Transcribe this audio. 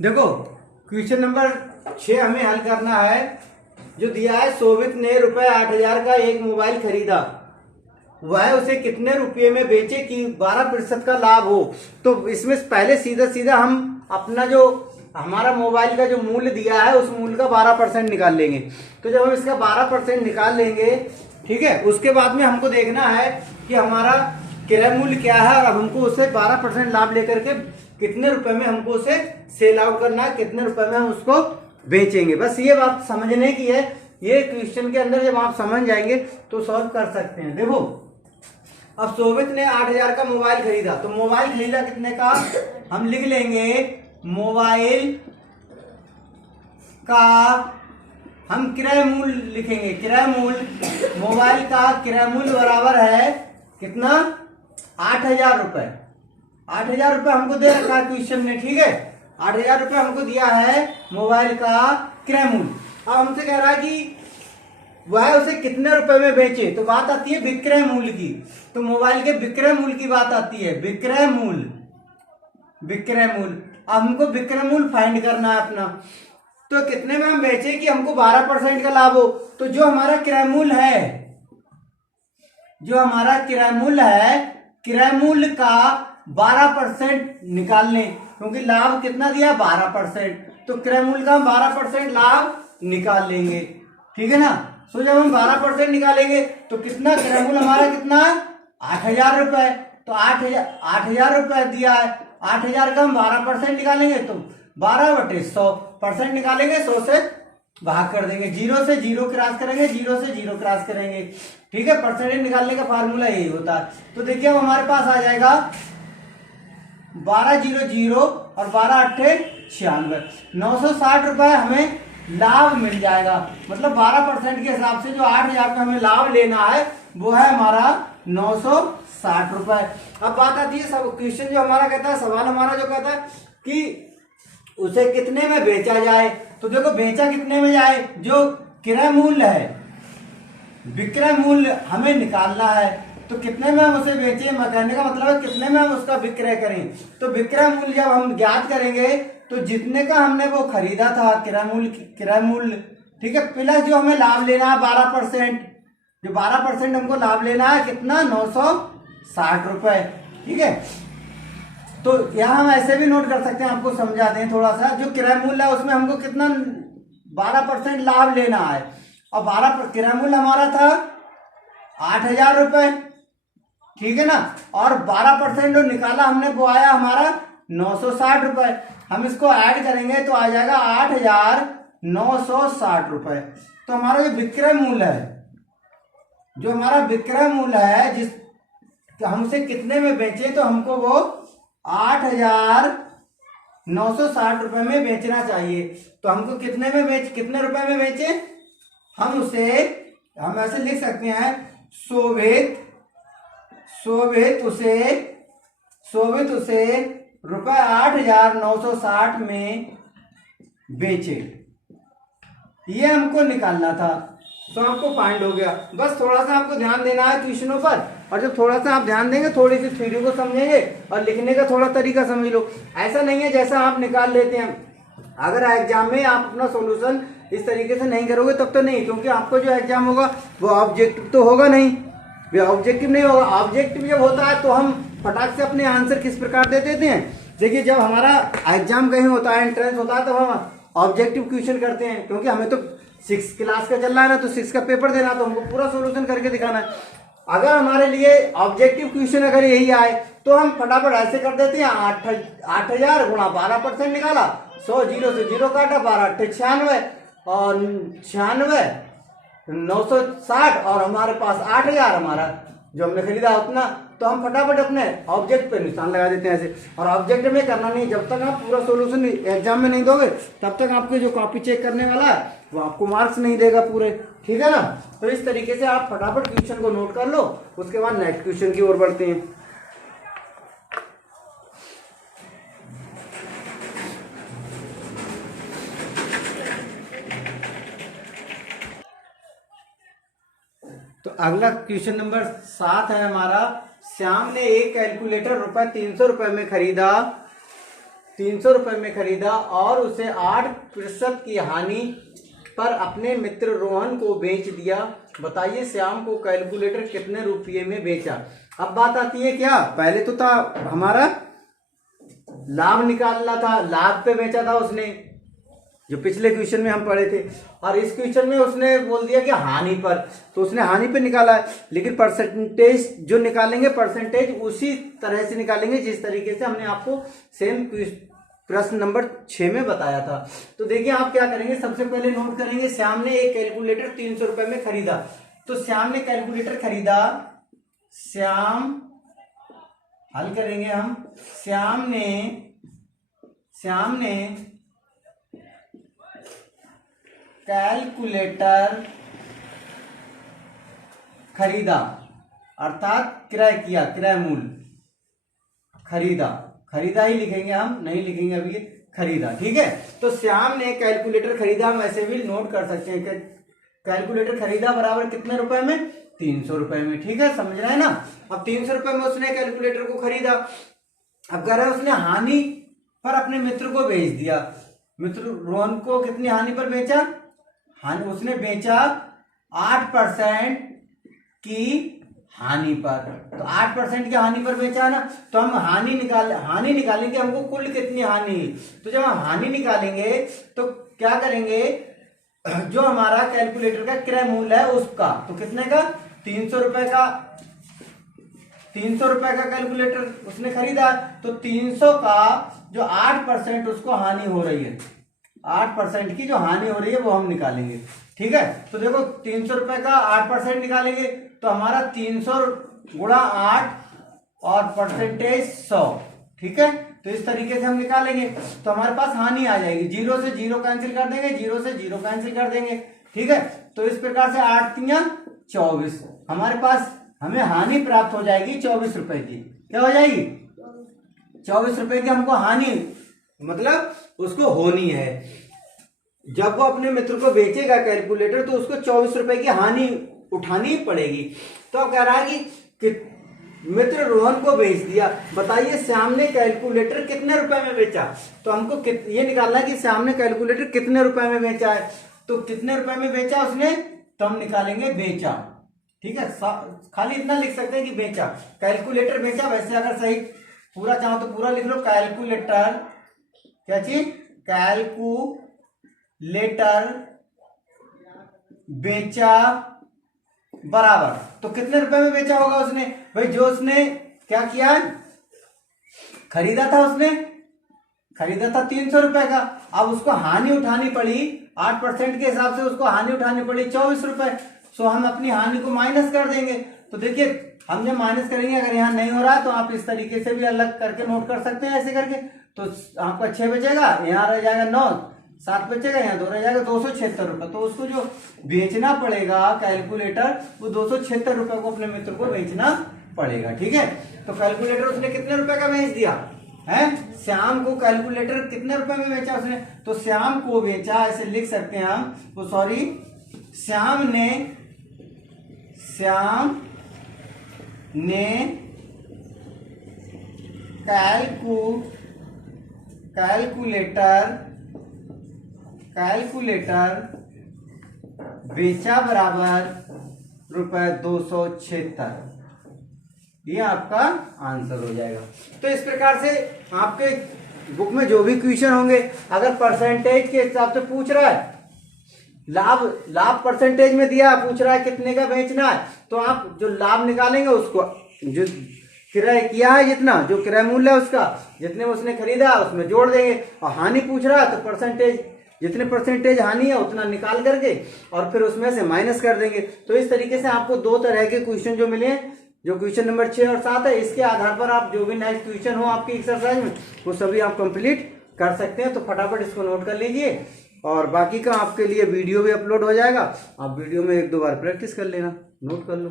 देखो question number 6 हमें हल करना है। जो दिया है, शोभित ने रुपए 8,000 का एक मोबाइल खरीदा, वह उसे कितने रुपये में बेचे कि 12% का लाभ हो। तो इसमें पहले सीधा सीधा हम अपना जो हमारा मोबाइल का जो मूल्य दिया है उस मूल्य का 12% निकाल लेंगे। तो जब हम इसका 12% निकाल लेंगे, ठीक है, उसके बाद में हमको देखना है कि हमारा क्रय मूल्य क्या है और अब हमको उसे 12% लाभ लेकर के कितने रुपए में हमको उसे सेल आउट करना है, कितने रुपए में हम उसको बेचेंगे। बस ये बात समझने की है। ये क्वेश्चन के अंदर जब आप समझ जाएंगे तो सॉल्व कर सकते हैं। देखो, अब शोभित ने 8,000 का मोबाइल खरीदा, तो मोबाइल खरीदा कितने का, हम लिख लेंगे मोबाइल का, हम क्रय मूल्य लिखेंगे, क्रय मूल्य, मोबाइल का क्रय मूल्य बराबर है कितना, 8,000 रुपए। 8,000 रुपए हमको दे रखा है क्वेश्चन में, ठीक है, 8,000 रुपए हमको दिया है मोबाइल का क्रय मूल्य। अब हमसे कह रहा है कि वह उसे कितने रुपए में बेचे, तो बात आती है विक्रय मूल्य की। तो मोबाइल के विक्रय मूल्य की बात आती है, विक्रय मूल्य, विक्रय मूल्य। अब हमको विक्रय मूल्य फाइंड करना है अपना। तो कितने में हम बेचे कि हमको 12% का लाभ हो। तो जो हमारा क्रय मूल्य है, जो हमारा क्रय मूल्य है, क्रय मूल्य का 12% निकाल लें, क्योंकि लाभ कितना दिया, 12%। तो क्रय मूल्य का हम 12% लाभ निकाल लेंगे, ठीक है ना। तो जब हम 12% निकालेंगे तो कितना क्रय मूल्य हमारा कितना, 8,000 रुपए। तो 8,000 रुपए दिया है, 8,000 का हम 12% निकालेंगे तो 12/100% निकालेंगे, 100 से भाग कर देंगे, 0 से 0 क्रॉस करेंगे, 0 से 0 क्रॉस करेंगे, ठीक है। परसेंटेज निकालने का फार्मूला यही होता है। तो देखिए अब हमारे पास आ जाएगा 12,000 और 12×8 = 960 रुपए हमें लाभ मिल जाएगा। मतलब 12% के हिसाब से जो 8,000 का हमें लाभ लेना है वो है हमारा 960 रुपए। अब बात आती है, सब क्वेश्चन जो हमारा कहता है, सवाल हमारा जो कहता है कि उसे कितने में बेचा जाए। तो देखो बेचा कितने में जाए, जो क्रय मूल्य है, विक्रय मूल्य हमें निकालना है। तो कितने में हम उसे बेचे, कहने का मतलब है कितने में हम उसका विक्रय करें। तो विक्रय मूल्य जब हम ज्ञात करेंगे तो जितने का हमने वो खरीदा था क्रय मूल्य, ठीक है, प्लस जो हमें लाभ लेना है 12%, जो 12% हमको लाभ लेना है कितना, 960 रुपए, ठीक है। तो यहां हम ऐसे भी नोट कर सकते हैं, आपको समझा दें थोड़ा सा। जो क्रय मूल्य है उसमें हमको कितना 12% लाभ लेना है, और 12 क्रय मूल्य हमारा था 8,000 रुपए, ठीक है ना। और 12% जो निकाला हमने वो आया हमारा 960 रुपए। हम इसको ऐड करेंगे तो आ जाएगा 8,960 रुपए। तो हमारा जो विक्रय मूल्य है, जो हमारा विक्रय मूल्य है, जिस हम उसे कितने में बेचे, तो हमको वो 8,960 रुपए में बेचना चाहिए। तो हमको कितने रुपए में बेचे, हम ऐसे लिख सकते हैं, शोभित उसे रुपए 8,960 में बेचे। ये हमको निकालना था। तो आपको फाइंड हो गया। बस थोड़ा सा आपको ध्यान देना है ट्यूशनों पर, और जब थोड़ा सा आप ध्यान देंगे, थोड़ी सी थ्योरी को समझेंगे और लिखने का थोड़ा तरीका समझ लो। ऐसा नहीं है जैसा आप निकाल लेते हैं। अगर एग्जाम में आप अपना सॉल्यूशन इस तरीके से नहीं करोगे तब तो नहीं, क्योंकि आपको जो एग्जाम होगा वो ऑब्जेक्टिव तो होगा नहीं, वो ऑब्जेक्टिव नहीं होगा। ऑब्जेक्टिव जब होता है तो हम फटाक से अपने आंसर किस प्रकार दे देते हैं। देखिए, जब हमारा एग्जाम कहीं होता है, एंट्रेंस होता है, तब हम ऑब्जेक्टिव क्वेश्चन करते हैं, क्योंकि हमें तो 6 क्लास का चल रहा है ना, तो 6 का पेपर देना, तो हमको पूरा सोल्यूशन करके दिखाना है। अगर हमारे लिए ऑब्जेक्टिव क्वेश्चन अगर यही आए तो हम फटाफट ऐसे कर देते हैं, 8,000 गुणा 12% निकाला, 100, 0 से 0 काटा, 12×8 = 96 और 960, और हमारे पास 8,000 हमारा जो हमने खरीदा उतना। तो हम फटाफट अपने ऑब्जेक्ट पे निशान लगा देते हैं ऐसे। और ऑब्जेक्ट में करना नहीं, जब तक आप पूरा सॉल्यूशन एग्जाम में नहीं दोगे तब तक आपके जो कॉपी चेक करने वाला है वो आपको मार्क्स नहीं देगा पूरे, ठीक है ना। तो इस तरीके से आप फटाफट क्वेश्चन को नोट कर लो, उसके बाद नेक्स्ट क्वेश्चन की ओर बढ़ते हैं। तो अगला क्वेश्चन नंबर 7 है हमारा। श्याम ने एक कैलकुलेटर ₹300 में खरीदा, ₹300 में खरीदा और उसे 8% की हानि पर अपने मित्र रोहन को बेच दिया। बताइए श्याम को कैलकुलेटर कितने रुपये में बेचा। अब बात आती है क्या, पहले तो था हमारा लाभ निकालना था, लाभ पे बेचा था उसने, जो पिछले क्वेश्चन में हम पढ़े थे, और इस क्वेश्चन में उसने बोल दिया कि हानि पर, तो उसने हानि पे निकाला है। लेकिन परसेंटेज जो निकालेंगे, परसेंटेज उसी तरह से निकालेंगे जिस तरीके से हमने आपको सेम प्रश्न नंबर 6 में बताया था। तो देखिए आप क्या करेंगे, सबसे पहले नोट करेंगे श्याम ने एक कैलकुलेटर ₹300 में खरीदा। तो श्याम ने कैलकुलेटर खरीदा, श्याम हल करेंगे हम, श्याम ने कैलकुलेटर खरीदा, अर्थात क्रय किया, क्रय मूल्य खरीदा ही लिखेंगे हम, नहीं लिखेंगे अभी खरीदा, ठीक है। तो श्याम ने कैलकुलेटर खरीदा, हम ऐसे भी नोट कर सकते हैं कि कैलकुलेटर खरीदा बराबर कितने रुपए में, ₹300 में, ठीक है, समझ रहे हैं ना। अब ₹300 में उसने कैलकुलेटर को खरीदा, अब कह रहा है उसने हानि पर अपने मित्र को बेच दिया। मित्र रोहन को कितनी हानि पर बेचा, उसने बेचा 8% की हानि पर, तो 8% की हानि पर बेचा ना, तो हम हानि निकालेंगे, हमको कुल कितनी हानि। तो जब हम हानि निकालेंगे तो क्या करेंगे, जो हमारा कैलकुलेटर का क्रय मूल्य है उसका, तो कितने का, ₹300 का कैलकुलेटर उसने खरीदा, तो 300 का जो 8% उसको हानि हो रही है, 8% की जो हानि हो रही है वो हम निकालेंगे, ठीक है। तो देखो ₹300 का 8% निकालेंगे तो हमारा 300 गुणा 8 और परसेंटेज 100, ठीक है। तो इस तरीके से हम निकालेंगे तो हमारे पास हानि आ जाएगी, 0 से 0 कैंसिल कर देंगे, 0 से 0 कैंसिल कर देंगे, ठीक है। तो इस प्रकार से 8 तियां 24, हमारे पास हमें हानि प्राप्त हो जाएगी ₹24 की। क्या हो जाएगी, ₹24 की हमको हानि, मतलब उसको होनी है। जब वो अपने मित्र को बेचेगा कैलकुलेटर तो उसको ₹24 की हानि उठानी पड़ेगी। तो अब कह रहा है कि मित्र रोहन को बेच दिया। बताइए श्याम ने कैलकुलेटर कितने रुपए में बेचा, तो हमको ये निकालना है कि श्याम ने कैलकुलेटर कितने रुपए में बेचा है। तो कितने रुपए में बेचा उसने, तो हम निकालेंगे बेचा, ठीक है। खाली इतना लिख सकते हैं कि बेचा, कैलकुलेटर बेचा। वैसे अगर सही पूरा चाहो तो पूरा लिख लो, कैलकुलेटर, क्या चीज, कैलकुलेटर बेचा बराबर, तो कितने रुपए में बेचा होगा उसने, भाई जो उसने क्या किया, खरीदा था, उसने खरीदा था ₹300 का, अब उसको हानि उठानी पड़ी 8% के हिसाब से, उसको हानि उठानी पड़ी ₹24। सो हम अपनी हानि को माइनस कर देंगे। तो देखिए हम जब माइनस करेंगे, अगर यहाँ नहीं हो रहा है तो आप इस तरीके से भी अलग करके नोट कर सकते हैं, ऐसे करके। तो आपका 6 बचेगा, यहाँ रह जाएगा 9, 7 बचेगा, यहाँ 2 रह जाएगा, ₹276। तो उसको जो बेचना पड़ेगा कैलकुलेटर, वो ₹276 को अपने मित्र को बेचना पड़ेगा, ठीक है। तो कैलकुलेटर उसने कितने रुपए का बेच दिया है, श्याम को कैलकुलेटर कितने रुपए में बेचा उसने, तो श्याम को बेचा, ऐसे लिख सकते हैं हम, तो सॉरी, श्याम ने कैलकुलेटर बेचा बराबर ₹276। ये आपका आंसर हो जाएगा। तो इस प्रकार से आपके बुक में जो भी क्वेश्चन होंगे, अगर परसेंटेज के हिसाब से पूछ रहा है, लाभ परसेंटेज में दिया, पूछ रहा है कितने का बेचना है, तो आप जो लाभ निकालेंगे उसको, जो क्रय किया है, जितना जो क्रय मूल्य है उसका, जितने उसने खरीदा उसमें जोड़ देंगे, और हानि पूछ रहा है तो परसेंटेज, जितने परसेंटेज हानि है उतना निकाल करके और फिर उसमें से माइनस कर देंगे। तो इस तरीके से आपको 2 तरह के क्वेश्चन जो मिले, जो क्वेश्चन नंबर 6 और 7 है, इसके आधार पर आप जो भी नेक्स्ट क्वेश्चन हो आपकी एक्सरसाइज में, वो सभी आप कंप्लीट कर सकते हैं। तो फटाफट इसको नोट कर लीजिए, और बाकी का आपके लिए वीडियो भी अपलोड हो जाएगा, आप वीडियो में 1-2 बार प्रैक्टिस कर लेना, नोट कर लो।